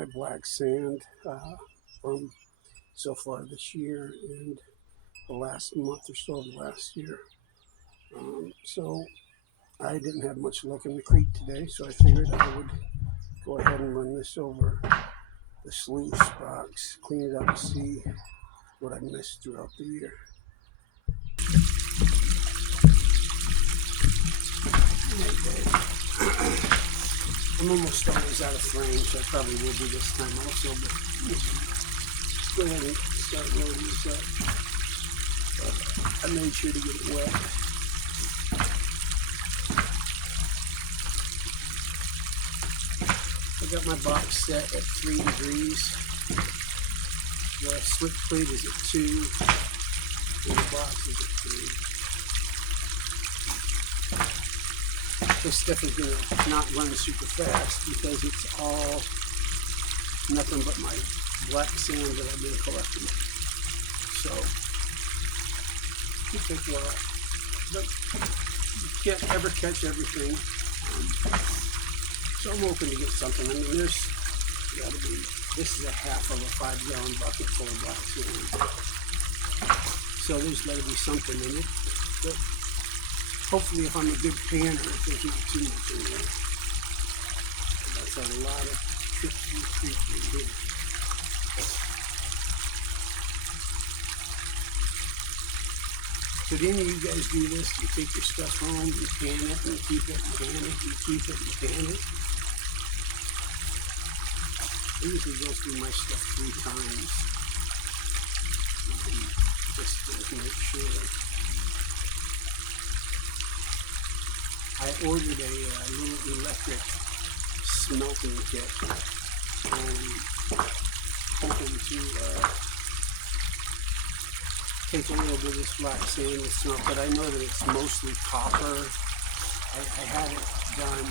my black sand from so far this year and the last month or so of last year. So I didn't have much luck in the creek today, so I figured I would go ahead and run this over the sluice box, clean it up, and see what I missed throughout the year. I'm almost always out of frame, so I probably will do this time also, but go ahead and start loading this up. I made sure to get it wet. I got my box set at 3 degrees. The slip plate is at 2, and the box is at 3. This stuff is going to not run super fast because it's all nothing but my black sand that I've been collecting. So it takes a while, but you can't ever catch everything. So I'm hoping to get something. I mean, this is a half of a 5-gallon bucket full of black sand. So there's got to be something in it. But hopefully, if I'm a good panner, there's not too much in there. That's a lot of trips in the creek in here. So do any of you guys do this? You take your stuff home, you pan it, and keep it, and pan it, and keep it, and pan it. I usually go through my stuff 3 times. Just to make sure. I ordered a little electric smelting kit and hoping to take a little bit of this black sand and smelt, but I know that it's mostly copper. I had it done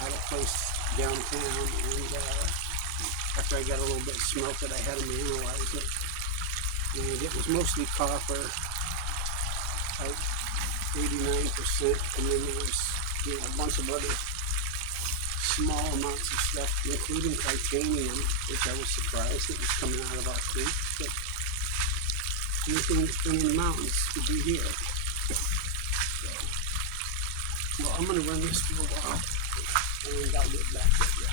at a place downtown, and after I got a little bit smelted, I had them analyze it, and it was mostly copper. 89%, and then there was a bunch of other small amounts of stuff, including titanium, which I was surprised it was coming out of our creek. But anything that's been in the mountains could be here. So, well, I'm going to run this for a while, and I'll get back with you.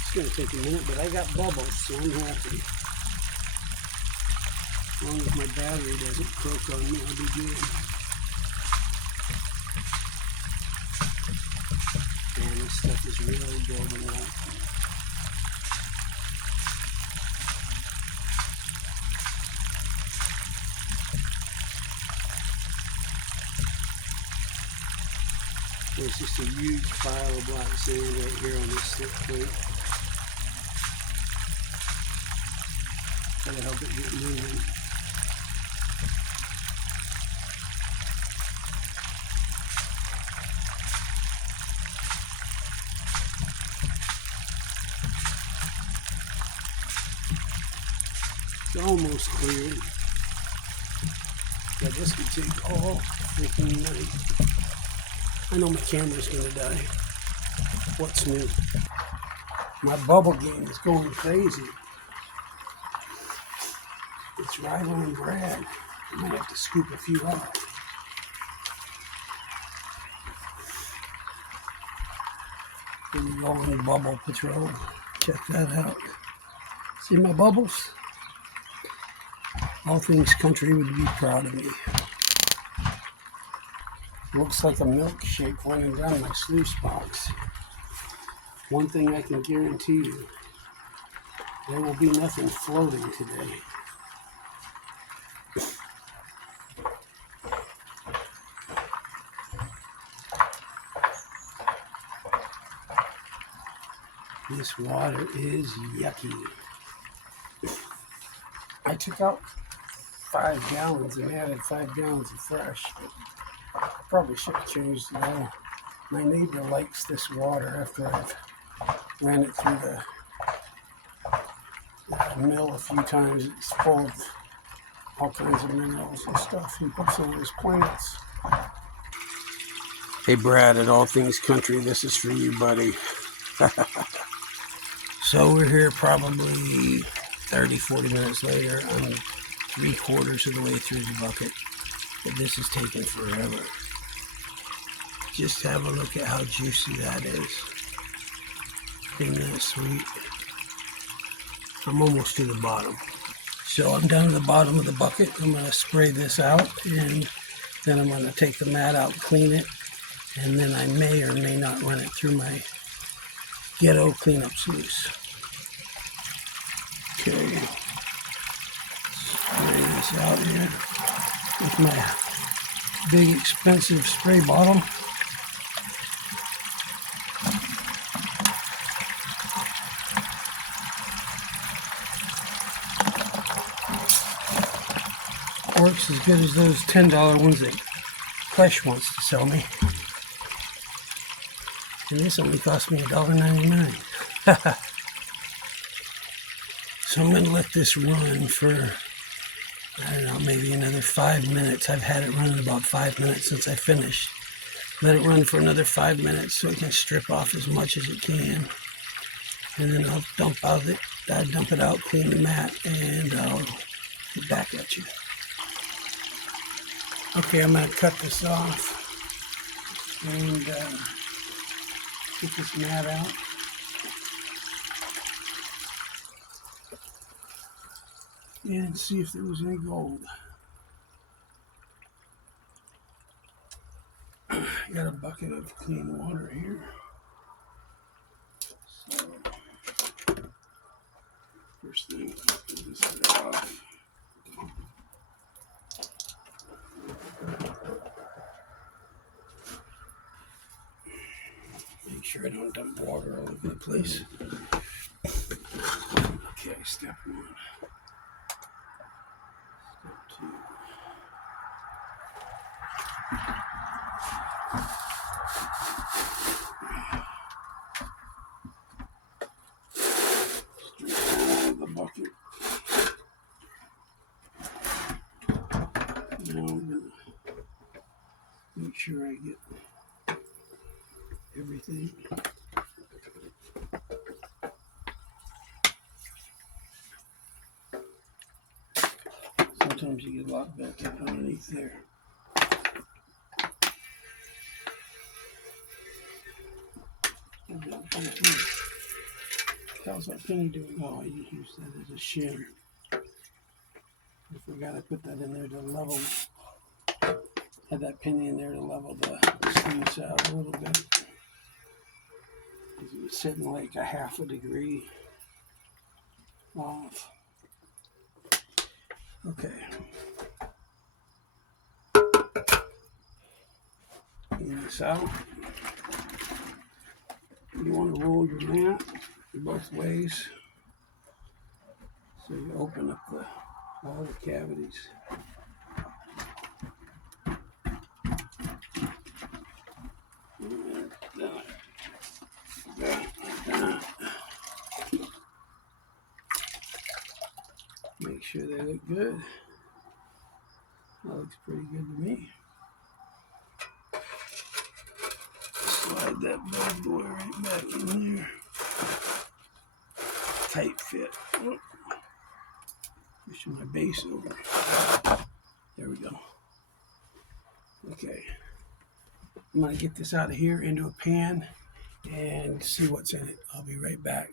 It's going to take a minute, but I got bubbles, so I'm happy. As long as my battery doesn't croak on me, I'll be good. And this stuff is really building up. There's just a huge pile of black sand right here on this slip plate. Gotta help it get moving. It's almost clear. Yeah, this could take all freaking night. I know my camera's gonna die. What's new? My bubble game is going crazy. It's rivaling Brad. I might have to scoop a few out. The Rolling Bubble Patrol. Check that out. See my bubbles? All things country would be proud of me. Looks like a milkshake running down my sluice box. One thing I can guarantee you, there will be nothing floating today. This water is yucky. I took out 5 gallons and added 5 gallons of fresh. I probably should have changed it all. My neighbor likes this water after I've ran it through the mill a few times. It's full of all kinds of minerals and stuff. He puts in his plants. Hey Brad, at All Things Country, this is for you, buddy. So we're here probably 30-40 minutes later. I'm 3/4 of the way through the bucket, but this is taking forever. Just have a look at how juicy that is. Isn't that sweet? I'm almost to the bottom. So I'm down to the bottom of the bucket. I'm going to spray this out, and then I'm going to take the mat out, clean it, and then I may or may not run it through my ghetto cleanup sluice. Okay. Spray this out here with my big expensive spray bottle. Works as good as those $10 ones that Klesch wants to sell me. And this only cost me $1.99. So I'm going to let this run for, I don't know, maybe another 5 minutes. I've had it running about 5 minutes since I finished. Let it run for another 5 minutes so it can strip off as much as it can. And then I'll dump it out, clean the mat, and I'll get back at you. Okay, I'm going to cut this off and get this mat out. And see if there was any gold. I got a bucket of clean water here. So, first thing, get this off. Make sure I don't dump water all over the place. Okay, step 1. Step 2. Straight out of the bucket. Now I'm going to make sure I get everything. Sometimes you get a lot back up underneath there. How's our penny doing? Oh, I use that as a shim. I forgot I put that in there to level. Had that penny in there to level the sleeves out a little bit. It was sitting like a 1/2 degree off. Okay. Clean this out. You want to roll your mat both ways so you open up all the cavities. Make sure they look good. That looks pretty good to me. Slide that bad boy right back in there. Tight fit. Push my base over. There we go. Okay. I'm going to get this out of here into a pan and see what's in it. I'll be right back.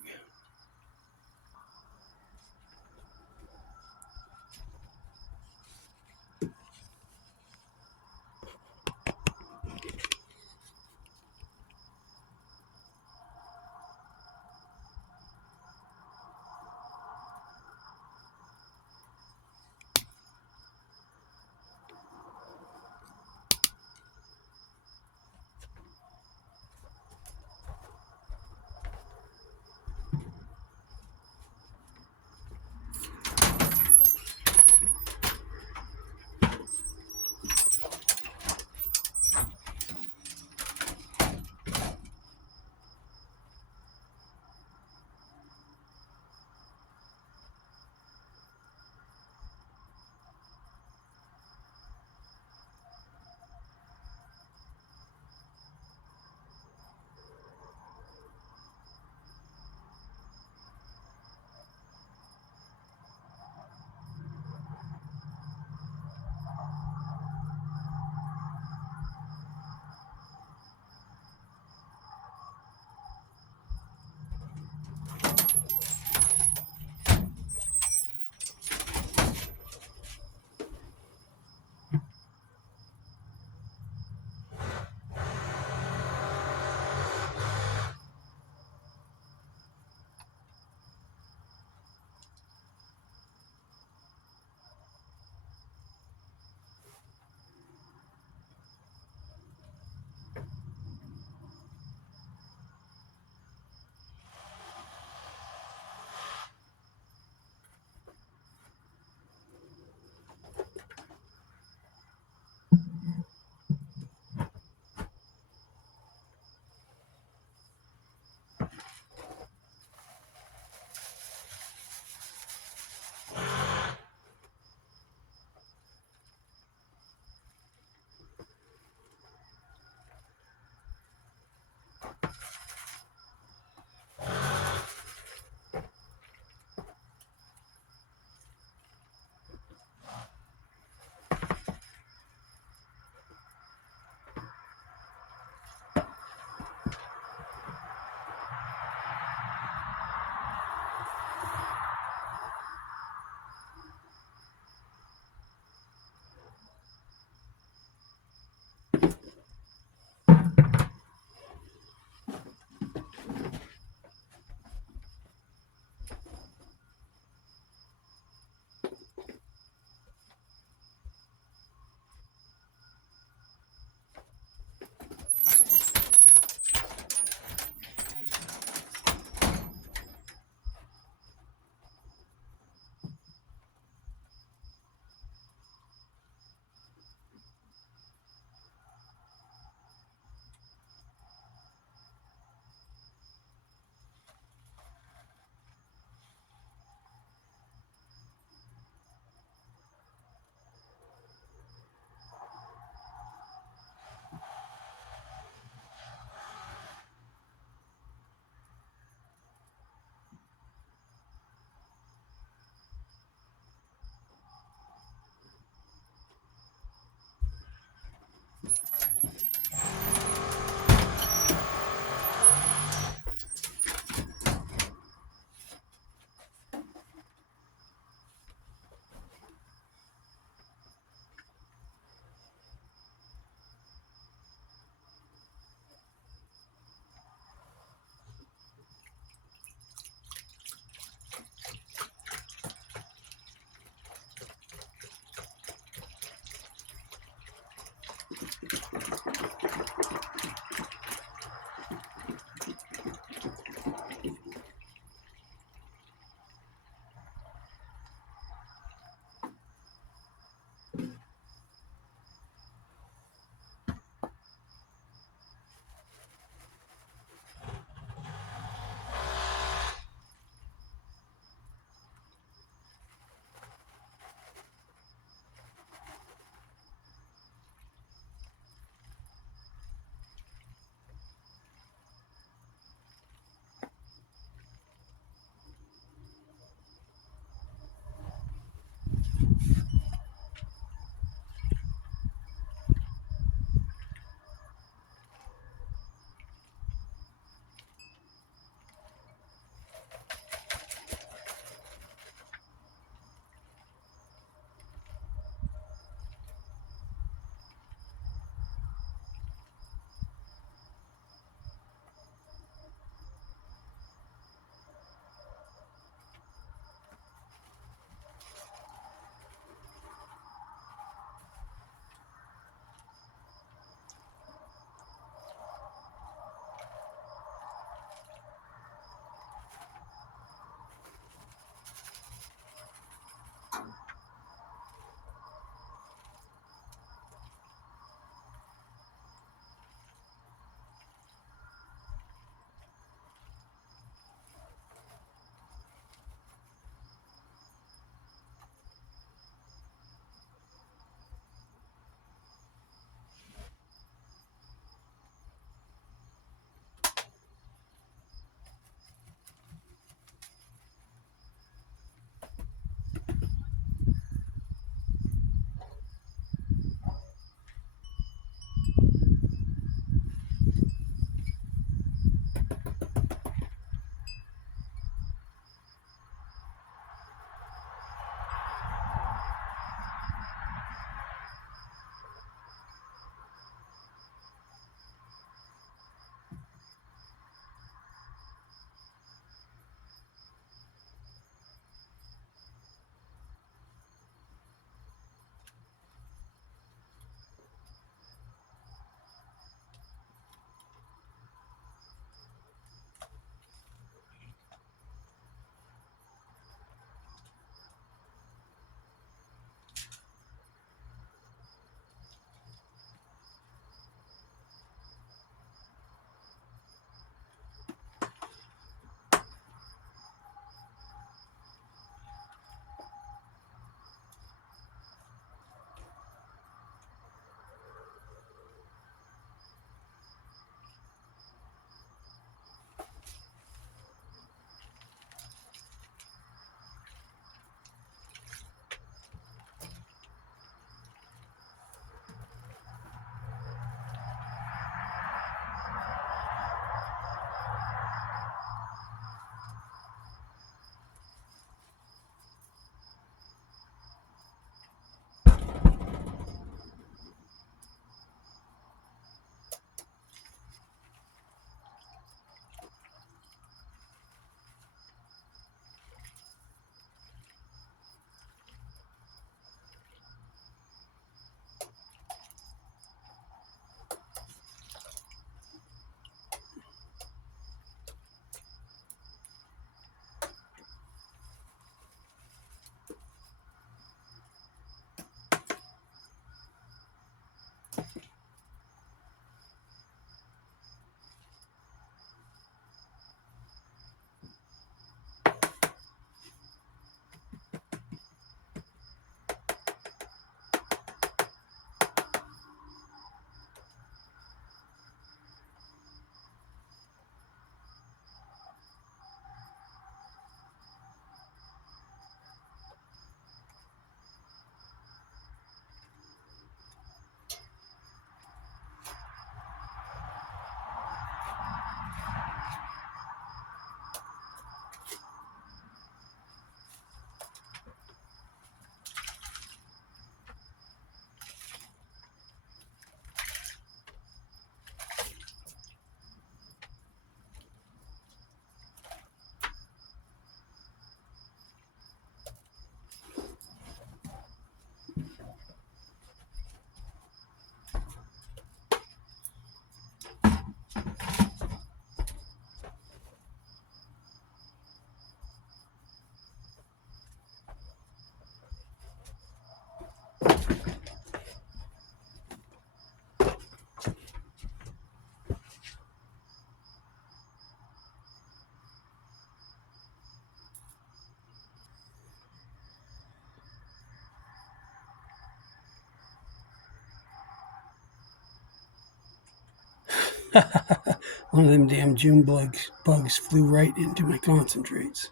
One of them damn June bugs flew right into my concentrates.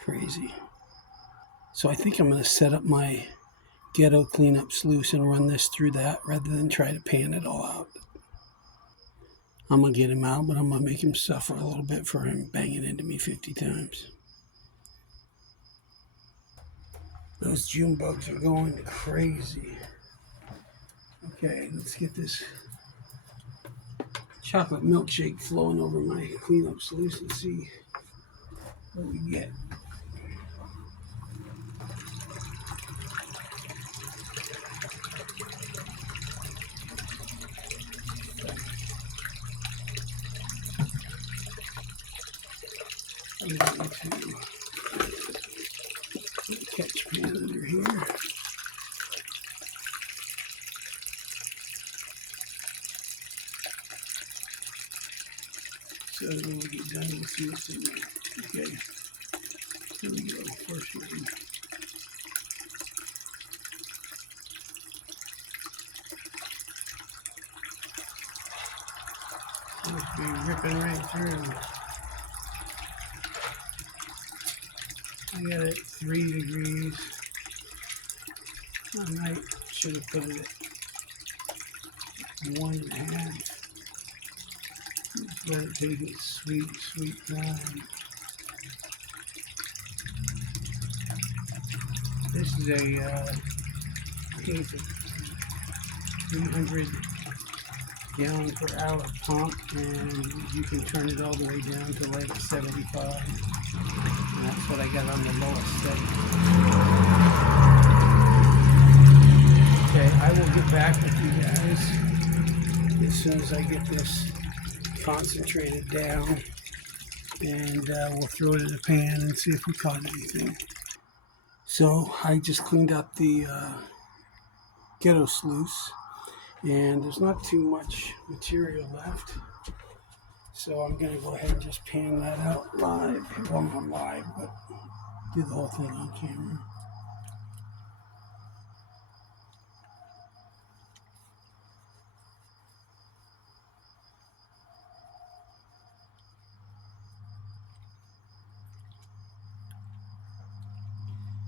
Crazy. So I think I'm going to set up my ghetto cleanup sluice and run this through that rather than try to pan it all out. I'm going to get him out, but I'm going to make him suffer a little bit for him banging into me 50 times. Those June bugs are going crazy. Okay, let's get this chocolate milkshake flowing over my cleanup sluice and see what we get. I'm going to put the catch pan under here. So when we get done, we'll see what's in there. Okay, here we go. First one. Must be ripping right through. I got it 3 degrees. I might should have put it at 1.5. Let it take its sweet time. This is a case of 300 gallon per hour pump, and you can turn it all the way down to like 75. And that's what I got on the lowest setting. Okay, I will get back with you guys as soon as I get this concentrated down, and we'll throw it in a pan and see if we caught anything. So I just cleaned up the ghetto sluice, and there's not too much material left. So I'm going to go ahead and just pan that out live. Well, not live, but do the whole thing on camera.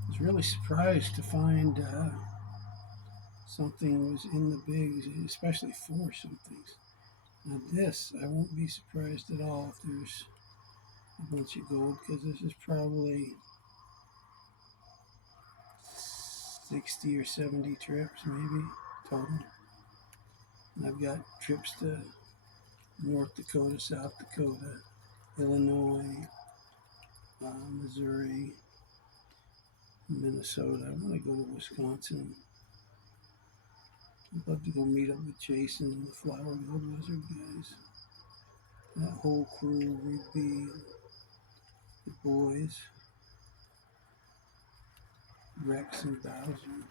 I was really surprised to find something was in the bigs, especially 4 somethings. Now this, I won't be surprised at all if there's a bunch of gold, because this is probably 60 or 70 trips maybe total. And I've got trips to North Dakota, South Dakota, Illinois, Missouri, Minnesota. I want to go to Wisconsin. I'd love to go meet up with Jason and the Flower Gold Wizard guys. That whole crew, Rigby, the boys, Rex and Bowser.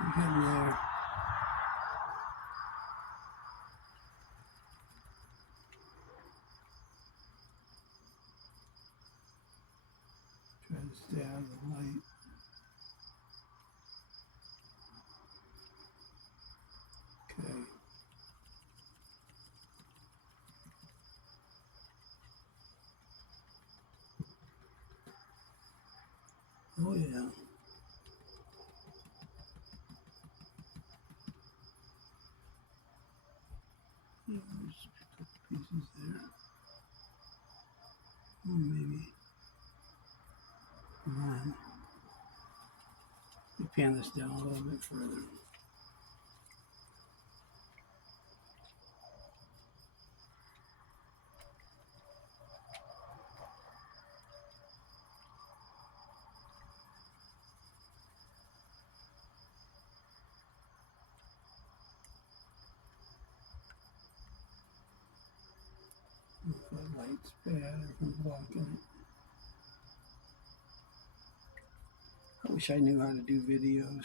We're getting there. Try to stay out of the light. Okay. Oh yeah. Yeah, there's a couple pieces there. Or maybe 1. Let me pan this down a little bit further. If that light's bad, I'm blocking it. I wish I knew how to do videos.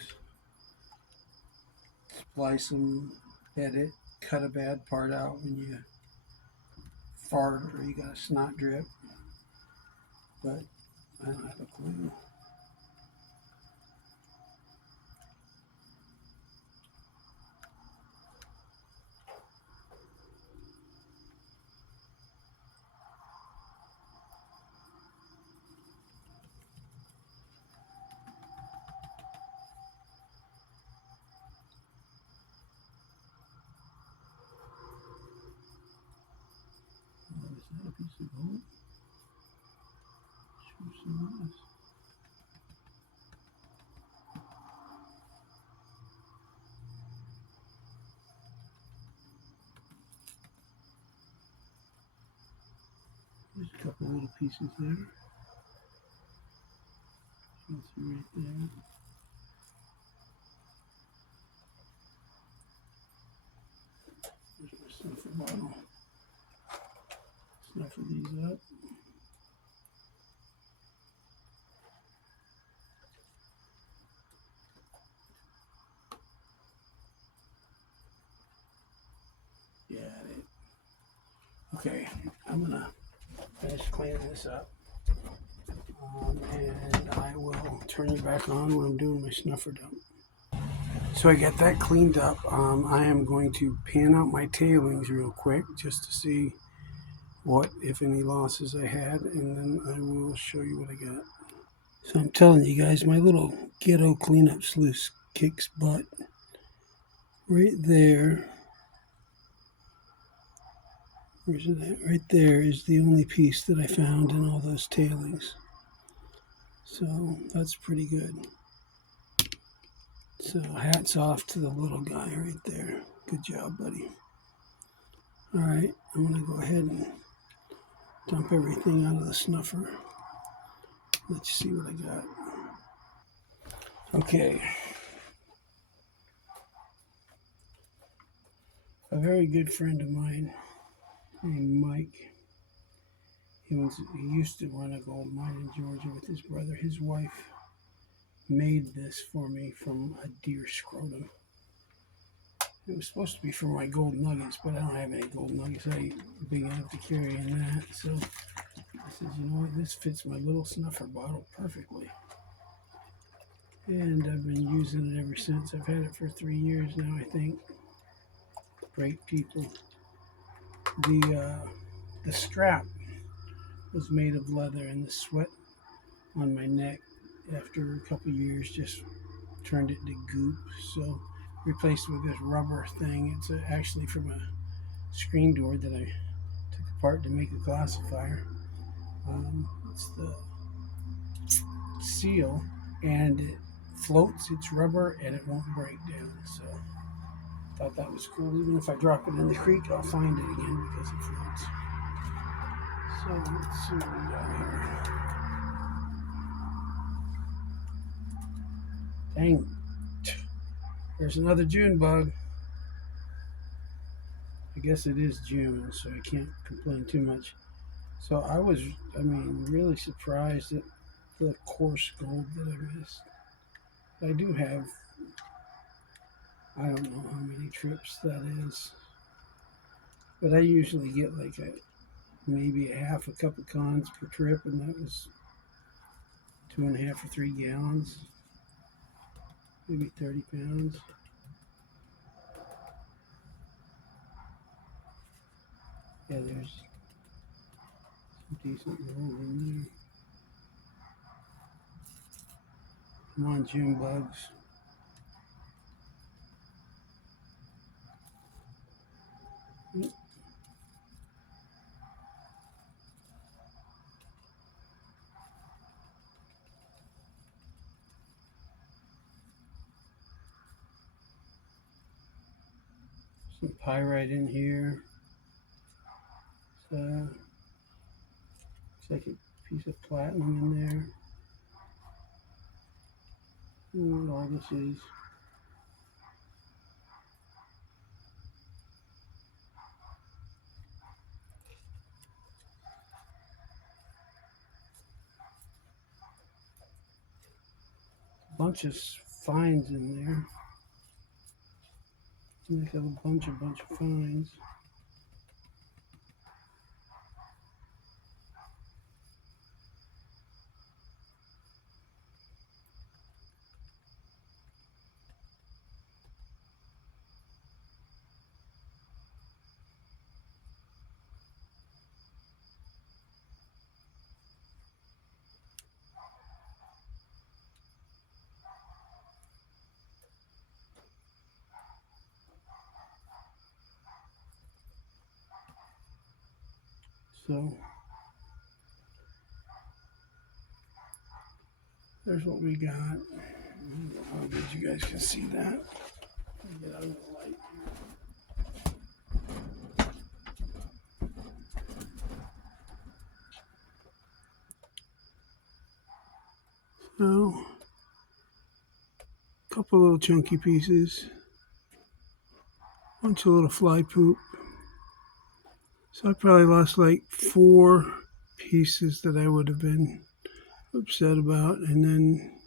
Splice them, edit, cut a bad part out when you fart or you got a snot drip. But I don't have a clue. There's the boat. Show some of this. There's a couple little pieces there. That's right there. There's my snuffer bottle. Snuffer these up. Got it. Okay, I'm gonna finish cleaning this up. And I will turn you back on when I'm doing my snuffer dump. So I got that cleaned up. I am going to pan out my tailings real quick just to see what, if any, losses I had, and then I will show you what I got. So I'm telling you guys, my little ghetto cleanup sluice kicks butt. Right there, where's it at? Right there is the only piece that I found in all those tailings. So that's pretty good. So hats off to the little guy right there. Good job, buddy. All right, I'm gonna go ahead and dump everything out of the snuffer. Let's see what I got. Okay. A very good friend of mine named Mike. He used to run a gold mine in Georgia with his brother. His wife made this for me from a deer scrotum. It was supposed to be for my gold nuggets, but I don't have any gold nuggets. I ain't big enough to carry in that. So I said, you know what, this fits my little snuffer bottle perfectly. And I've been using it ever since. I've had it for 3 years now, I think. Great people. The strap was made of leather, and the sweat on my neck after a couple years just turned it to goop. So replaced it with this rubber thing. It's actually from a screen door that I took apart to make a classifier. It's the seal, and it floats. It's rubber, and it won't break down. So I thought that was cool. Even if I drop it in the creek, I'll find it again because it floats. So let's see what we got here. Dang. There's another June bug. I guess it is June, so I can't complain too much. So I was, really surprised at the coarse gold that I missed. I do have, I don't know how many trips that is, but I usually get like maybe a half a cup of cons per trip, and that was 2.5 or 3 gallons, maybe 30 pounds. Yeah, there's some decent gold in there. Come on, June bugs. Yep. Some pyrite in here. Looks like a piece of platinum in there. I don't know what all this is. A bunch of fines in there. They have a bunch of fines. So there's what we got. I don't know how good you guys can see that. Let me get out of the light. So, a couple little chunky pieces, bunch of little fly poop. So I probably lost like 4 pieces that I would have been upset about, and then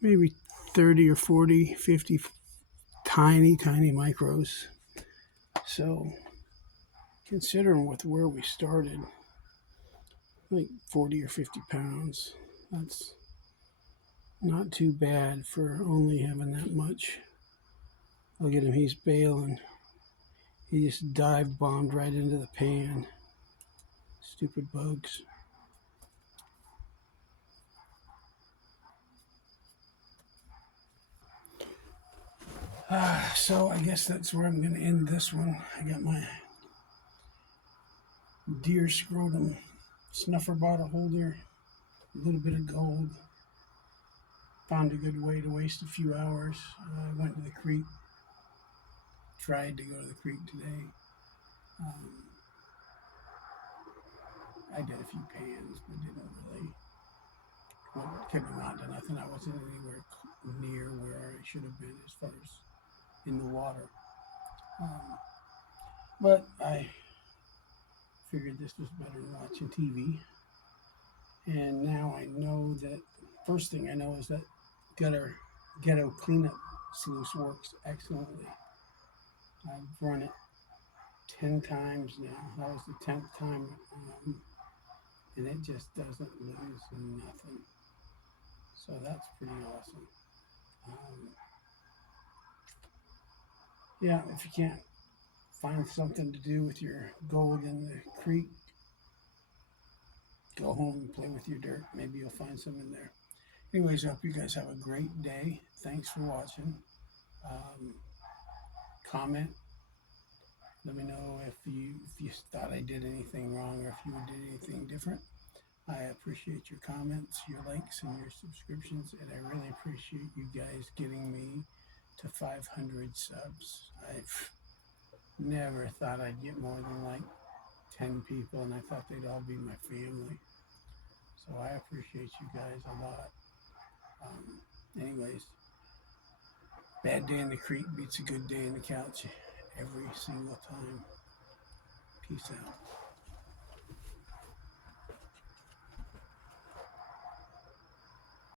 maybe 30 or 40, 50 tiny micros. So considering with where we started, like 40 or 50 pounds, that's not too bad for only having that much. Look at him, he's bailing. He just dive bombed right into the pan. Stupid bugs. So I guess that's where I'm going to end this one. I got my deer scrotum snuffer bottle holder, a little bit of gold. Found a good way to waste a few hours. I went to the creek, tried to go to the creek today. I did a few pans, but didn't really, kept them on to nothing. I wasn't anywhere near where I should have been as far as in the water. But I figured this was better than watching TV. And now I know that, first thing I know is that ghetto cleanup sluice works excellently. I've run it 10 times now. That was the 10th time. And it just doesn't lose nothing. So that's pretty awesome. Yeah, if you can't find something to do with your gold in the creek, go home and play with your dirt. Maybe you'll find some in there. Anyways, I hope you guys have a great day. Thanks for watching. Comment. Let me know if you thought I did anything wrong or if you did anything different. I appreciate your comments, your likes, and your subscriptions, and I really appreciate you guys getting me to 500 subs. I've never thought I'd get more than like 10 people, and I thought they'd all be my family. So I appreciate you guys a lot. Anyways, bad day in the creek beats a good day in the couch every single time. Peace out.